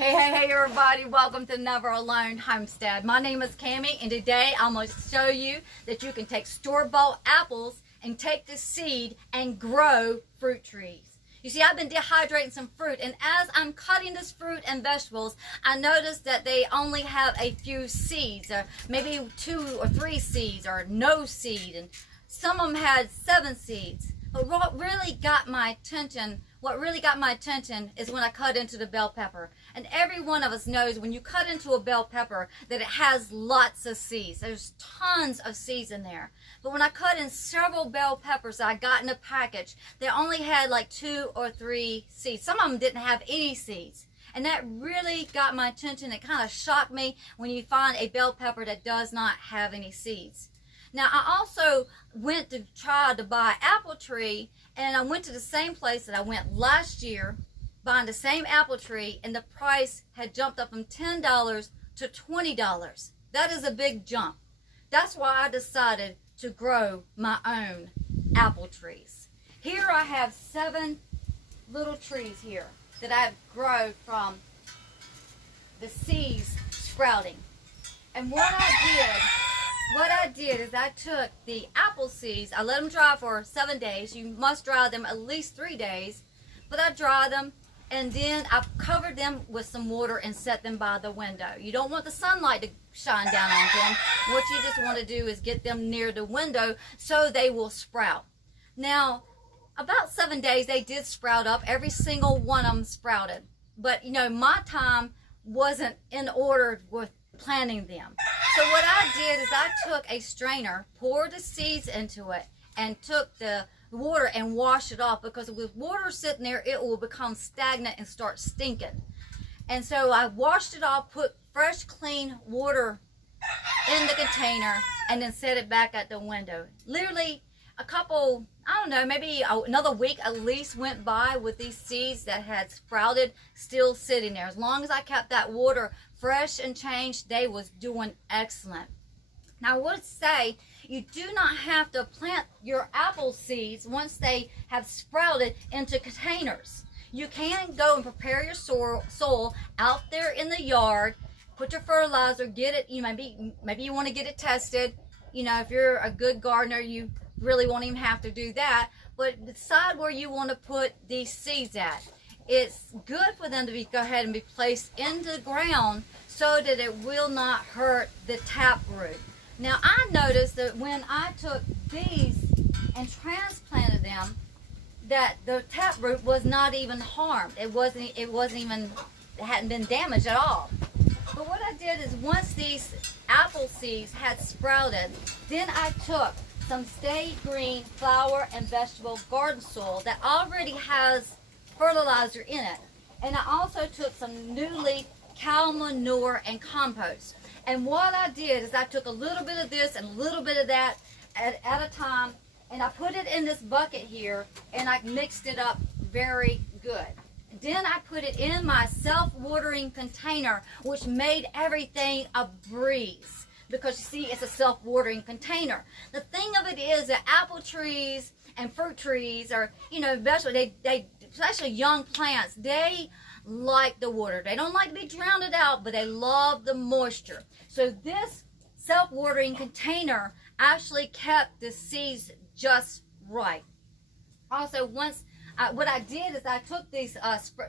Hey everybody, welcome to Never Alone Homestead. My name is Cammie and today I'm going to show you that you can take store-bought apples and take the seed and grow fruit trees. You see, I've been dehydrating some fruit, and as I'm cutting this fruit and vegetables, I noticed that they only have a few seeds, or maybe 2 or 3 seeds, or no seed, and some of them had 7 seeds. But what really got my attention is when I cut into the bell pepper. And every one of us knows when you cut into a bell pepper that it has lots of seeds. There's tons of seeds in there. But when I cut in several bell peppers that I got in a package, they only had like 2 or 3 seeds. Some of them didn't have any seeds. And that really got my attention. It kind of shocked me when you find a bell pepper that does not have any seeds. Now, I also went to try to buy apple tree, and I went to the same place that I went last year, buying the same apple tree, and the price had jumped up from $10 to $20. That is a big jump. That's why I decided to grow my own apple trees. Here I have 7 little trees here that I've grown from the seeds sprouting. And what I did is I took the apple seeds, I let them dry for 7 days. You must dry them at least 3 days. But I dried them, and then I covered them with some water and set them by the window. You don't want the sunlight to shine down onto them. What you just want to do is get them near the window so they will sprout. Now, about 7 days they did sprout up. Every single one of them sprouted. But, you know, my time wasn't in order with planting them. So what I did is I took a strainer, poured the seeds into it, and took the water and washed it off, because with water sitting there, it will become stagnant and start stinking. And so I washed it off, put fresh, clean water in the container, and then set it back at the window. Literally a couple, I don't know, maybe another week at least went by with these seeds that had sprouted still sitting there. As long as I kept that water fresh and changed, they was doing excellent. Now, I would say you do not have to plant your apple seeds once they have sprouted into containers. You can go and prepare your soil out there in the yard, put your fertilizer, get it, maybe you want to get it tested. You know, if you're a good gardener, you really won't even have to do that. But decide where you want to put these seeds at. It's good for them to go ahead and be placed into the ground so that it will not hurt the taproot. Now, I noticed that when I took these and transplanted them, that the taproot was not even harmed. It hadn't been damaged at all. But what I did is, once these apple seeds had sprouted, then I took some Stay Green flower and vegetable garden soil that already has fertilizer in it. And I also took some New Leaf cow manure and compost. And what I did is I took a little bit of this and a little bit of that at a time, and I put it in this bucket here, and I mixed it up very good. Then I put it in my self-watering container, which made everything a breeze, because you see, it's a self-watering container. The thing of it is that apple trees and fruit trees, or, you know, vegetables, they especially young plants, they like the water. They don't like to be drowned out, but they love the moisture. So this self-watering container actually kept the seeds just right. Also, what I did is I took these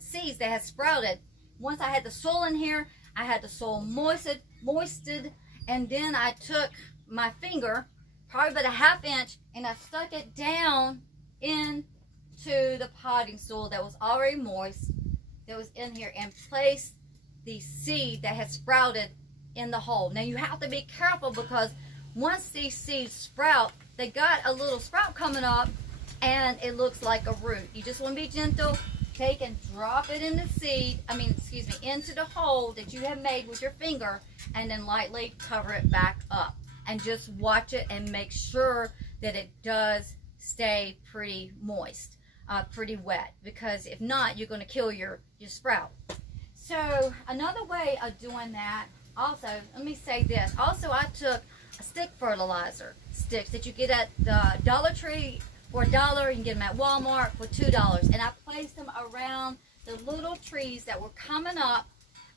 seeds that had sprouted. Once I had the soil in here, I had the soil moisted, and then I took my finger, probably about a ½ inch, and I stuck it down into the potting soil that was already moist, that was in here, and placed the seed that had sprouted in the hole. Now, you have to be careful, because once these seeds sprout, they got a little sprout coming up, and it looks like a root. You just want to be gentle. Take and drop it in the into the hole that you have made with your finger, and then lightly cover it back up. And just watch it and make sure that it does stay pretty moist, pretty wet, because if not, you're going to kill your sprout. So another way of doing that, also, let me say this. Also, I took a stick fertilizer sticks that you get at the Dollar Tree for $1. You can get them at Walmart for $2. And I placed them around the little trees that were coming up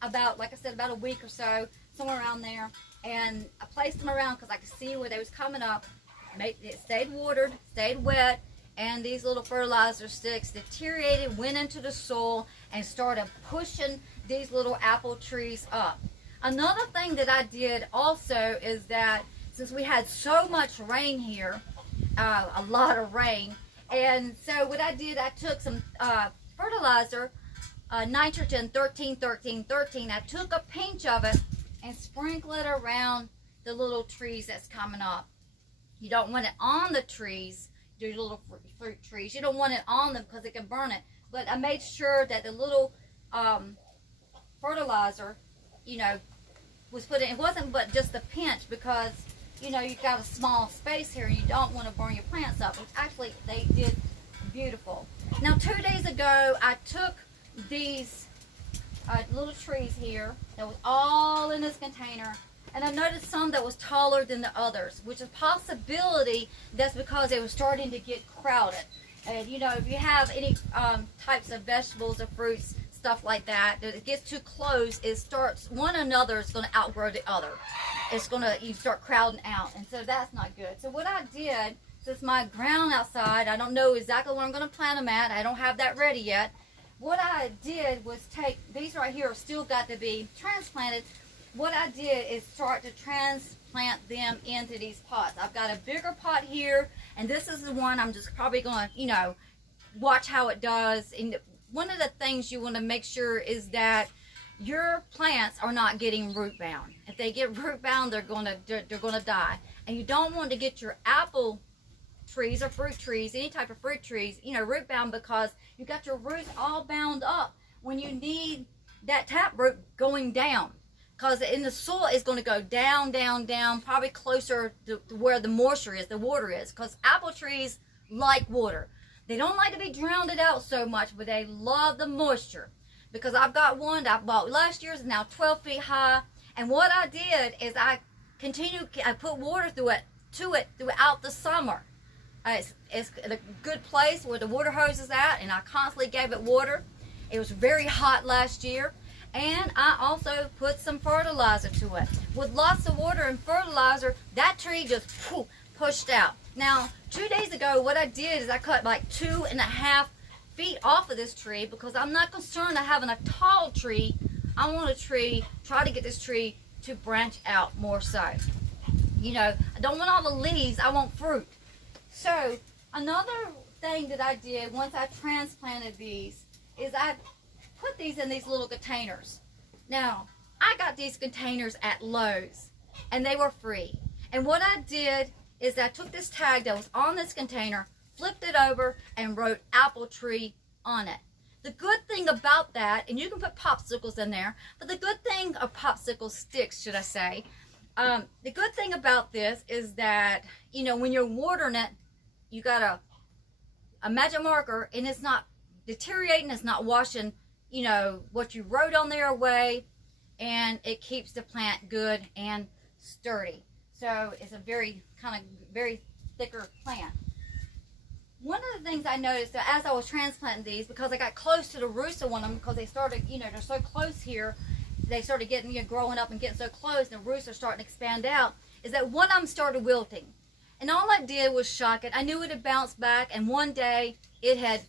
about, like I said, about a week or so, somewhere around there. And I placed them around because I could see where they was coming up. It stayed watered, stayed wet, and these little fertilizer sticks deteriorated, went into the soil, and started pushing these little apple trees up. Another thing that I did also is that since we had so much rain here, a lot of rain, and so what I did, I took some fertilizer, nitrogen 13-13-13. I took a pinch of it and sprinkled it around the little trees that's coming up. You don't want it on the trees, your little fruit trees. You don't want it on them because it can burn it. But I made sure that the little fertilizer, you know, was put in. It wasn't but just a pinch because, you know, you've got a small space here and you don't want to burn your plants up, which actually they did beautiful. Now 2 days ago I took these little trees here that was all in this container, and I noticed some that was taller than the others, which is a possibility that's because they were starting to get crowded. And you know, if you have any types of vegetables or fruits, stuff like that, that it gets too close, it starts, one another is going to outgrow the other. It's going to, you start crowding out, and so that's not good. So what I did, since my ground outside, I don't know exactly where I'm going to plant them at, I don't have that ready yet. What I did was take, these right here have still got to be transplanted. What I did is start to transplant them into these pots. I've got a bigger pot here, and this is the one I'm just probably going to, you know, watch how it does. And one of the things you want to make sure is that your plants are not getting root bound. If they get root bound, they're going to die. And you don't want to get your apple trees or fruit trees, any type of fruit trees, you know, root bound, because you got your roots all bound up when you need that taproot going down. Because in the soil is going to go down, down, down, probably closer to where the moisture is, the water is. Because apple trees like water. They don't like to be drowned out so much, but they love the moisture. Because I've got one that I bought last year, it's now 12 feet high. And what I did is I put water through it throughout the summer. It's a good place where the water hose is at, and I constantly gave it water. It was very hot last year. And I also put some fertilizer to it. With lots of water and fertilizer, that tree just pushed out. Now, 2 days ago, what I did is I cut like 2.5 feet off of this tree because I'm not concerned with having a tall tree. I want try to get this tree to branch out more so. You know, I don't want all the leaves, I want fruit. So, another thing that I did once I transplanted these is I put these in these little containers. Now, I got these containers at Lowe's, and they were free. And what I did is I took this tag that was on this container, flipped it over, and wrote apple tree on it. The good thing about that, and you can put popsicles in there, but the good thing, or popsicle sticks, should I say, the good thing about this is that, you know, when you're watering it, you got a magic marker, and it's not deteriorating, it's not washing, you know, what you wrote on there away, and it keeps the plant good and sturdy. So it's a very thicker plant. One of the things I noticed that as I was transplanting these, because I got close to the roots of one of them, because they started, you know, they're so close here, they started getting, you know, growing up and getting so close, and the roots are starting to expand out, is that one of them started wilting. And all I did was shock it. I knew it had bounced back, and one day it had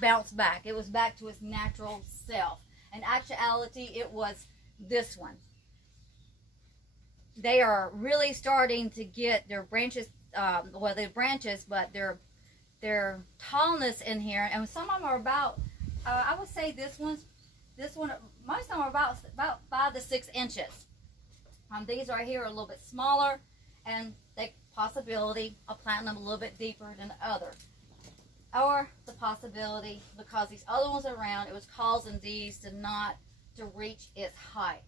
bounced back. It was back to its natural self. In actuality, it was this one. They are really starting to get their branches, well, they're branches, but their tallness in here, and some of them are about, I would say this one, most of them are about 5 to 6 inches. These right here are a little bit smaller, and the possibility of planting them a little bit deeper than the other. Or the possibility, because these other ones are around, it was causing these to reach its height.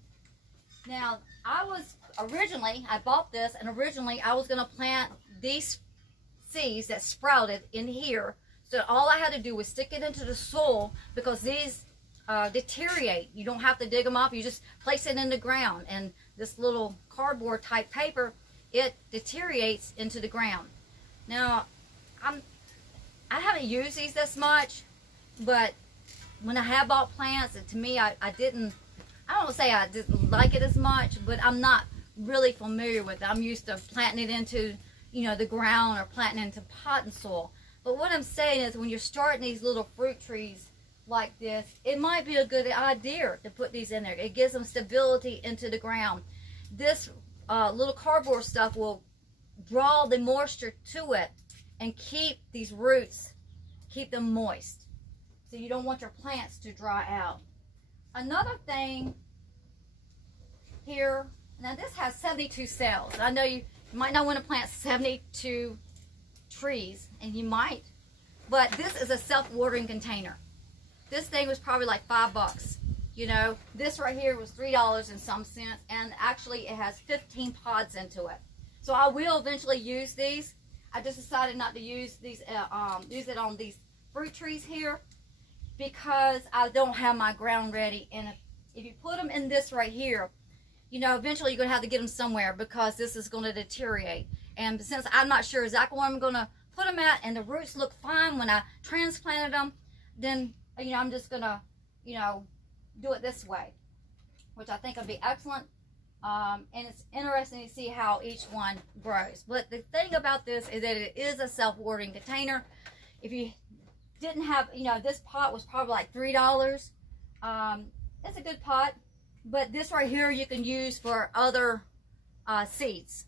Now, I bought this, and originally I was going to plant these seeds that sprouted in here. So all I had to do was stick it into the soil, because these deteriorate. You don't have to dig them up. You just place it in the ground. And this little cardboard type paper, it deteriorates into the ground. Now, I haven't used these this much, but when I have bought plants, to me, I didn't I don't say I didn't like it as much, but I'm not really familiar with it. I'm used to planting it into, the ground or planting it into potting soil. But what I'm saying is when you're starting these little fruit trees like this, it might be a good idea to put these in there. It gives them stability into the ground. This little cardboard stuff will draw the moisture to it and keep these roots, keep them moist. So you don't want your plants to dry out. Another thing here, now this has 72 cells. I know you might not want to plant 72 trees, and you might, but this is a self-watering container. This thing was probably like $5. This right here was $3 and some cents, and actually it has 15 pods into it. So I will eventually use these. I just decided not to use these, use it on these fruit trees here because I don't have my ground ready. And if you put them in this right here, eventually you're going to have to get them somewhere because this is going to deteriorate. And since I'm not sure exactly where I'm going to put them at, and the roots look fine when I transplanted them, then, I'm just going to, do it this way, which I think will be excellent. And it's interesting to see how each one grows. But the thing about this is that it is a self-watering container. If you didn't have, this pot was probably like $3. It's a good pot. But this right here you can use for other seeds,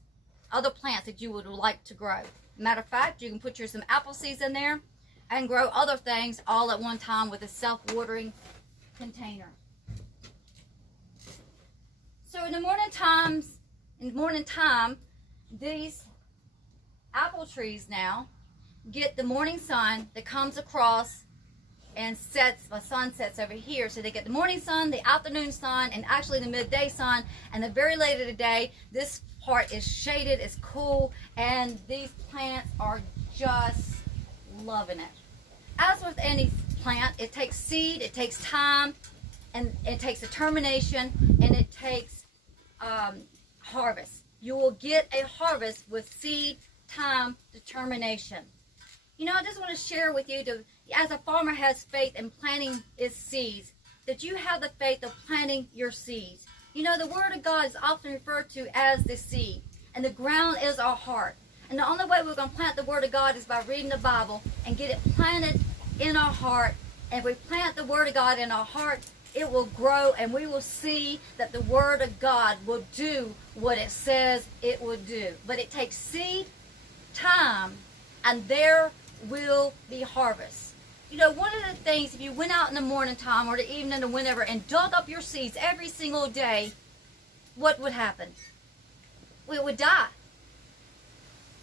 other plants that you would like to grow. Matter of fact, you can put some apple seeds in there and grow other things all at one time with a self-watering container. So in the morning time, these apple trees now get the morning sun that comes across and sets, the sun sets over here. So they get the morning sun, the afternoon sun, and actually the midday sun. And the very late of the day, this part is shaded, it's cool, and these plants are just loving it. As with any plant, it takes seed, it takes time, and it takes determination, and it takes harvest. You will get a harvest with seed, time, determination. I just want to share with you, as a farmer has faith in planting its seeds, that you have the faith of planting your seeds. The Word of God is often referred to as the seed, and the ground is our heart. And the only way we're going to plant the Word of God is by reading the Bible and get it planted in our heart. And if we plant the Word of God in our heart, it will grow, and we will see that the Word of God will do what it says it will do. But it takes seed, time, and there will be harvest. One of the things, if you went out in the morning time or the evening or whenever and dug up your seeds every single day, what would happen? It would die.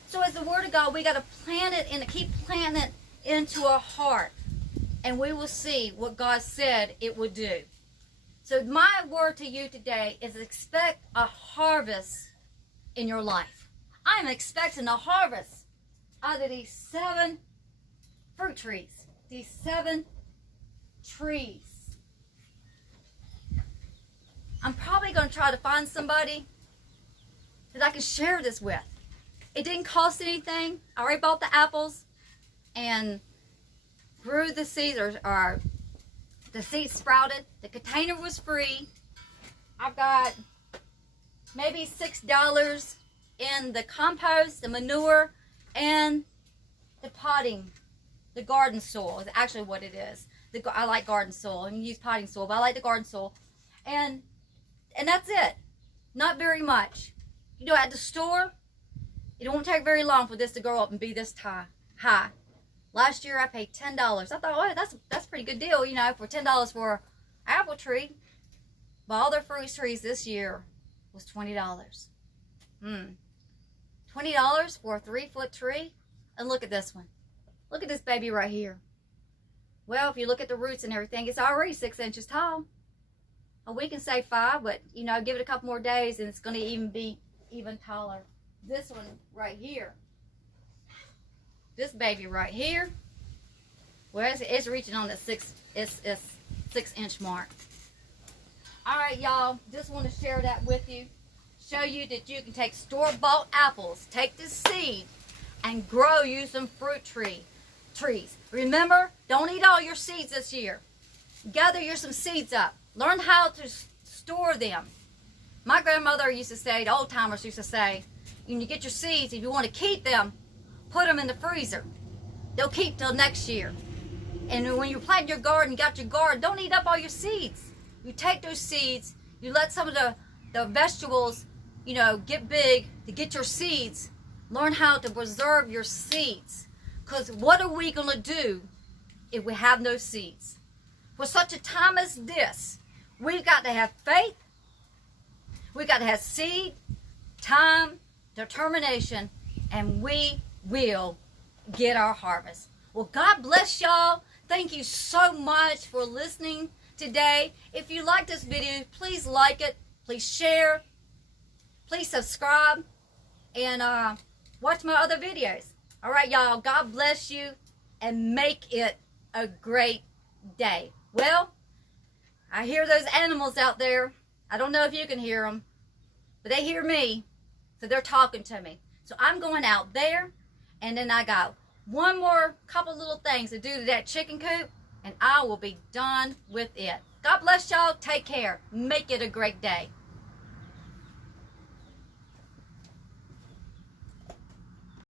So as the Word of God, we got to plant it and keep planting it into our heart, and we will see what God said it would do. So my word to you today is expect a harvest in your life. I'm expecting a harvest out of these 7 fruit trees, these 7 trees. I'm probably going to try to find somebody that I can share this with. It didn't cost anything. I already bought the apples and grew the seeds, or the seeds sprouted. The container was free. I've got maybe $6 in the compost, the manure, and the potting, the garden soil is actually what it is. I like garden soil, and you use potting soil, but I like the garden soil. And that's it. Not very much. At the store, it won't take very long for this to grow up and be this high. Last year I paid $10. I thought, oh, that's a pretty good deal, for $10 for an apple tree. But all their fruit trees this year was $20. $20 for a 3-foot tree? And look at this one. Look at this baby right here. Well, if you look at the roots and everything, it's already 6 inches tall. And we can say 5, but, give it a couple more days and it's going to be even taller. This one right here. This baby right here, well, it's reaching on the 6-inch mark. All right, y'all, just want to share that with you. Show you that you can take store-bought apples, take the seed, and grow you some fruit trees. Remember, don't eat all your seeds this year. Gather some seeds up. Learn how to store them. My grandmother used to say, the old timers used to say, when you get your seeds, if you want to keep them, put them in the freezer. They'll keep till next year. And when you plant your garden, got your garden, don't eat up all your seeds. You take those seeds, you let some of the vegetables, get big to get your seeds. Learn how to preserve your seeds. Because what are we going to do if we have no seeds? For such a time as this, we've got to have faith. We've got to have seed, time, determination, and we will get our harvest. Well, God bless y'all. Thank you so much for listening today. If you like this video, please like it. Please share. Please subscribe. And watch my other videos. All right, y'all. God bless you. And make it a great day. Well, I hear those animals out there. I don't know if you can hear them. But they hear me. So they're talking to me. So I'm going out there. And then I got one more couple little things to do to that chicken coop, and I will be done with it. God bless y'all. Take care. Make it a great day.